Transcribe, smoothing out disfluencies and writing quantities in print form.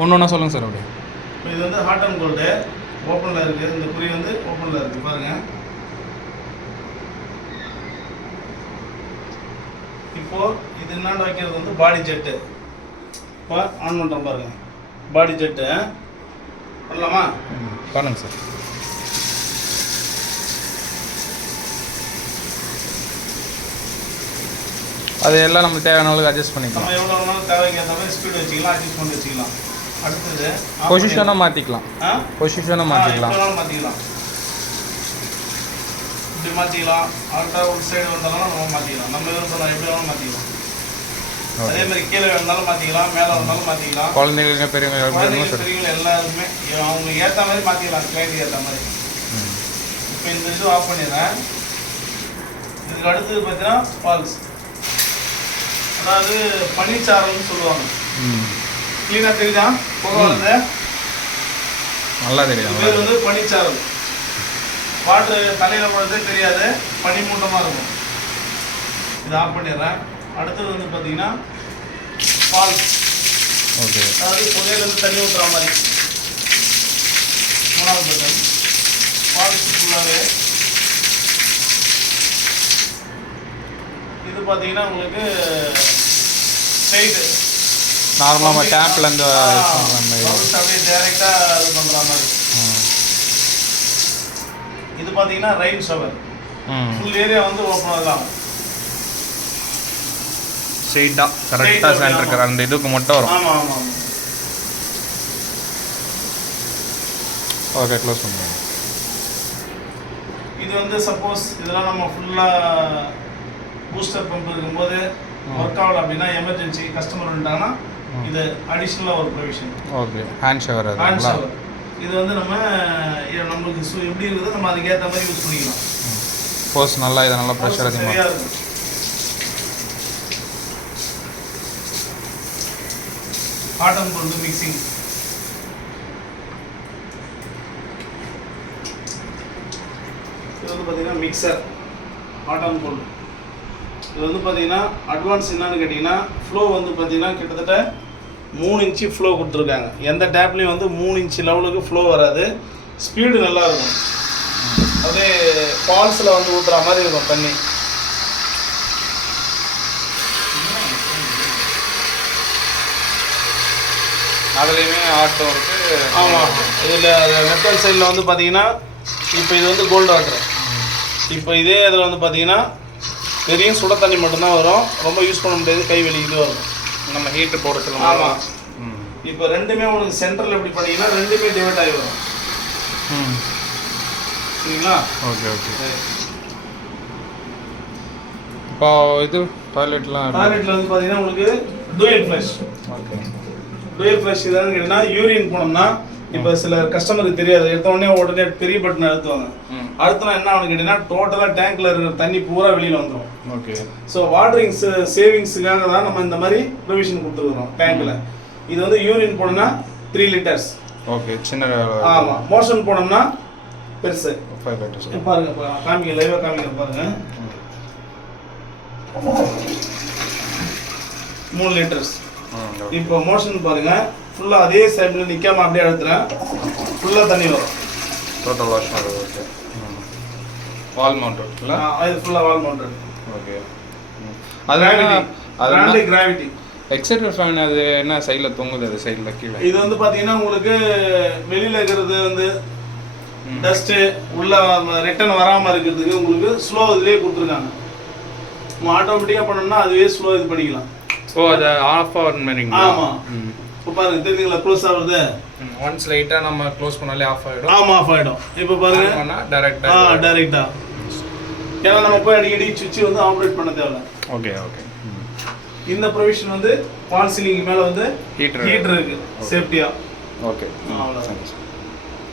ஒன்று ஒன்றா சொல்லுங்கள் சார் அப்படியே. இப்போ இது வந்து ஹாட் அண்ட் கோல்டு ஓப்பனில் இருக்குது. இந்த குறி வந்து ஓப்பனில் இருக்குது பாருங்கள். இப்போது இது என்னாண்டு வைக்கிறது வந்து பாடி ஜெட்டு. இப்போ ஆன் பண்ணுறோம் பாருங்கள், பாடி ஜெட்டு பண்ணலாமா? பண்ணுங்க சார். அது எல்லாம் நம்ம தேவையான அளவுக்கு அட்ஜஸ்ட் பண்ணிக்கலாம். நம்ம எவ்வளோ வேணாலும் தேவைக்கு ஏற்ற மாதிரி ஸ்பீடு வச்சுக்கலாம், அட்ஜஸ்ட் பண்ணி வச்சுக்கலாம். அடுத்தது பொசிஷனாக மாற்றிக்கலாம். பொசிஷனாக மாற்றிக்கலாம். மாற்றிக்கலாம், இப்படி மாற்றிக்கலாம். அடுத்த ஒரு சைடு வந்தாலும் நம்ம மாற்றிக்கலாம். நம்ம விருப்பம் எப்படி வேணாலும் மாற்றிக்கலாம். அதே மாதிரி கீழே வந்தாலும் மாற்றிக்கலாம், மேலே வந்தாலும் மாற்றிக்கலாம். குழந்தைங்க பெரியவங்க எல்லாருமே அவங்களுக்கு ஏற்ற மாதிரி மாற்றிக்கலாம், கிளைண்ட்டுக்கு ஏற்ற மாதிரி. இப்போ இந்த இது ஆஃப் பண்ணிடுறேன். இதுக்கு அடுத்தது பார்த்தீங்கன்னா ஃபால்ஸ், அதாவது பனிச்சாரல்னு சொல்லுவாங்க. கிளீனாக தெரியுதா? போகாது, நல்லா தெரியும். பேர் வந்து பனிச்சாரல். வாட்ரு தலையில் போடுறதே தெரியாது, பனி மூட்டமாக இருக்கும். இதை ஆஃப் பண்ணிடுறேன். அடுத்தது வந்து பார்த்தீங்கன்னா ஃபால்ஸ். ஓகே, அதாவது புகையிலேருந்து தண்ணி ஊற்றுற மாதிரி. மூணாவது பட்டன் ஃபால்ஸ் ஃபுல்லாகவே. இது பார்த்தீங்கன்னா உங்களுக்கு ஸ்ட்ரைட்டு நார்மலாக நம்ம டேப்லேருந்து அப்படியே டைரெக்டாக இது பண்ணுற மாதிரி. இது பார்த்தீங்கன்னா ரைன் ஷவர். ஃபுல் ஏரியா வந்து ஓப்பன் ஆகலாம். ஸ்ட்ரெயிட்டாக கரெக்டாக சென்டர் இருக்கிற அந்த இதுக்கு மட்டும் வரும். ஆமாம் ஆமாம். ஓகே, க்ளோஸ் பண்ணுங்க. இது வந்து சப்போஸ் இதெல்லாம் நம்ம ஃபுல்லாக பூஸ்டர் பம்ப் இருக்கும்போது ஒர்க் ஆகல அப்படின்னா, எமர்ஜென்சி கஸ்டமர் வந்துட்டாங்கன்னா இது அடிஷ்னலாக ஒரு provision. Okay, hand shower. Hand shower இது வந்து நம்மளுக்கு எப்படி இருக்குது நம்ம அதுக்கேற்ற மாதிரி யூஸ் பண்ணிக்கலாம். போஸ் நல்லா, இது நல்லா ப்ரெஷர் அதிகமாக இருக்கும். Hot and cold mixing. இது வந்து பார்த்தீங்கன்னா மிக்சர் ஹாட் அண்ட் கோல்டு. இது வந்து பார்த்தீங்கன்னா அட்வான்ஸ் என்னன்னு கேட்டிங்கன்னா, ஃப்ளோ வந்து பார்த்தீங்கன்னா கிட்டத்தட்ட 3 இன்ச்சு ஃப்ளோ கொடுத்துருக்காங்க. எந்த டேப்லேயும் வந்து 3 இன்ச்சு லெவலுக்கு ஃப்ளோ வராது. ஸ்பீடு நல்லாயிருக்கும். அதே ஃபால்ஸில் வந்து ஊற்றுற மாதிரி இருக்கும் தண்ணி. அதுலேயுமே ஆட்டோ இருக்குது. ஆமாம், இதில் லெஃப்ட் ஹேண்ட் சைடில் வந்து பார்த்தீங்கன்னா இப்போ இது வந்து கோல்டு வாட்டர். இப்போ இதே இதில் வந்து பார்த்தீங்கன்னா வெறும் சுட தண்ணி மட்டும்தான் வரும். ரொம்ப யூஸ் பண்ண முடியாது, கை வெளியிட்டு வரும். நம்ம ஹீட்டு போடுறதுல. ஆமாம். இப்போ ரெண்டுமே உங்களுக்கு சென்ட்ரல் எப்படி பண்ணிங்கன்னா ரெண்டுமே டிவைட் ஆகி வரும். சரிங்களா? Okay okay. இப்போ இது டாய்லெட்டில் வந்து பார்த்தீங்கன்னா உங்களுக்கு dual flush. Okay, dual flush இதான்னு கேட்டிங்கன்னா, யூரின் போனோம்னா இப்போ சில கஸ்டமருக்கு தெரியாது, உடனே பெரிய பட்டன் அழுத்துவாங்க. அடுத்தனா என்ன ஆகுன்னு கேட்டிங்கன்னா, டோட்டலாக டேங்க்கில் இருக்கிற தண்ணி பூரா வெளியில் வந்துடும். ஓகே. ஸோ வாட்டரிங் சேவிங்ஸுக்காக தான் நம்ம இந்த மாதிரி ப்ரொவிஷன் கொடுத்துருக்குறோம் டேங்க்கில். இது வந்து யூரின் போனோம்னா 3 லிட்டர்ஸ். ஓகே, சின்ன. ஆமாம், மோஷன் போனோம்னா பெருசு 5 லிட்டர்ஸ். பாருங்க, காமிக்க லைவாக காமிக்க பாருங்க. 3 லிட்டர்ஸ். இப்போ மோஷன் பாருங்க, ஃபுல்லாக அதே சைடில் நிற்காம அப்படியே அழுத்துறேன், ஃபுல்லாக தண்ணி வரும். டோட்டல் வாஷ் ஆகுது. ஓகே. வால் மவுண்டட் இல்லை, இது ஃபுல்லாக வால் மவுண்டட். ஓகே. அது கிராவிட்டி எக்ஸைட்டர் ஃபேன். அது என்ன சைடில் தொங்குது? அது சைடில் கீழே. இது வந்து பார்த்தீங்கன்னா உங்களுக்கு வெளியில் இருக்கிறது வந்து டஸ்ட்டு உள்ள ரிட்டர்ன் வராமல் இருக்கிறதுக்கு உங்களுக்கு ஸ்லோ இதுலேயே கொடுத்துருக்காங்க. ஆட்டோமேட்டிக்காக பண்ணோம்னா அதுவே ஸ்லோ இது பண்ணிக்கலாம். ஓ, அது ஆஃப் ஆகிற மாதிரி. ஆமாம், இப்போ பாருங்க தெரியுதுங்களா? க்ளோஸ் ஆகுது. ஒன்ஸ் லைட்டாக நம்ம க்ளோஸ் பண்ணாலே ஆஃப் ஆகிடும். ஆமாம், ஆஃப் ஆகிடும். இப்போ பாருங்க டேரெக்டாக. ஏன்னா நம்ம போய் அடிக்கடி சுவிட்ச் வந்து ஆப்ரேட் பண்ண தேவை. Okay okay. இந்த ப்ரொவிஷன் வந்து ஃபால் சீலிங் மேலே வந்து ஹீட்டர் இருக்கு சேஃப்டியாக. ஓகே, அவ்வளோ.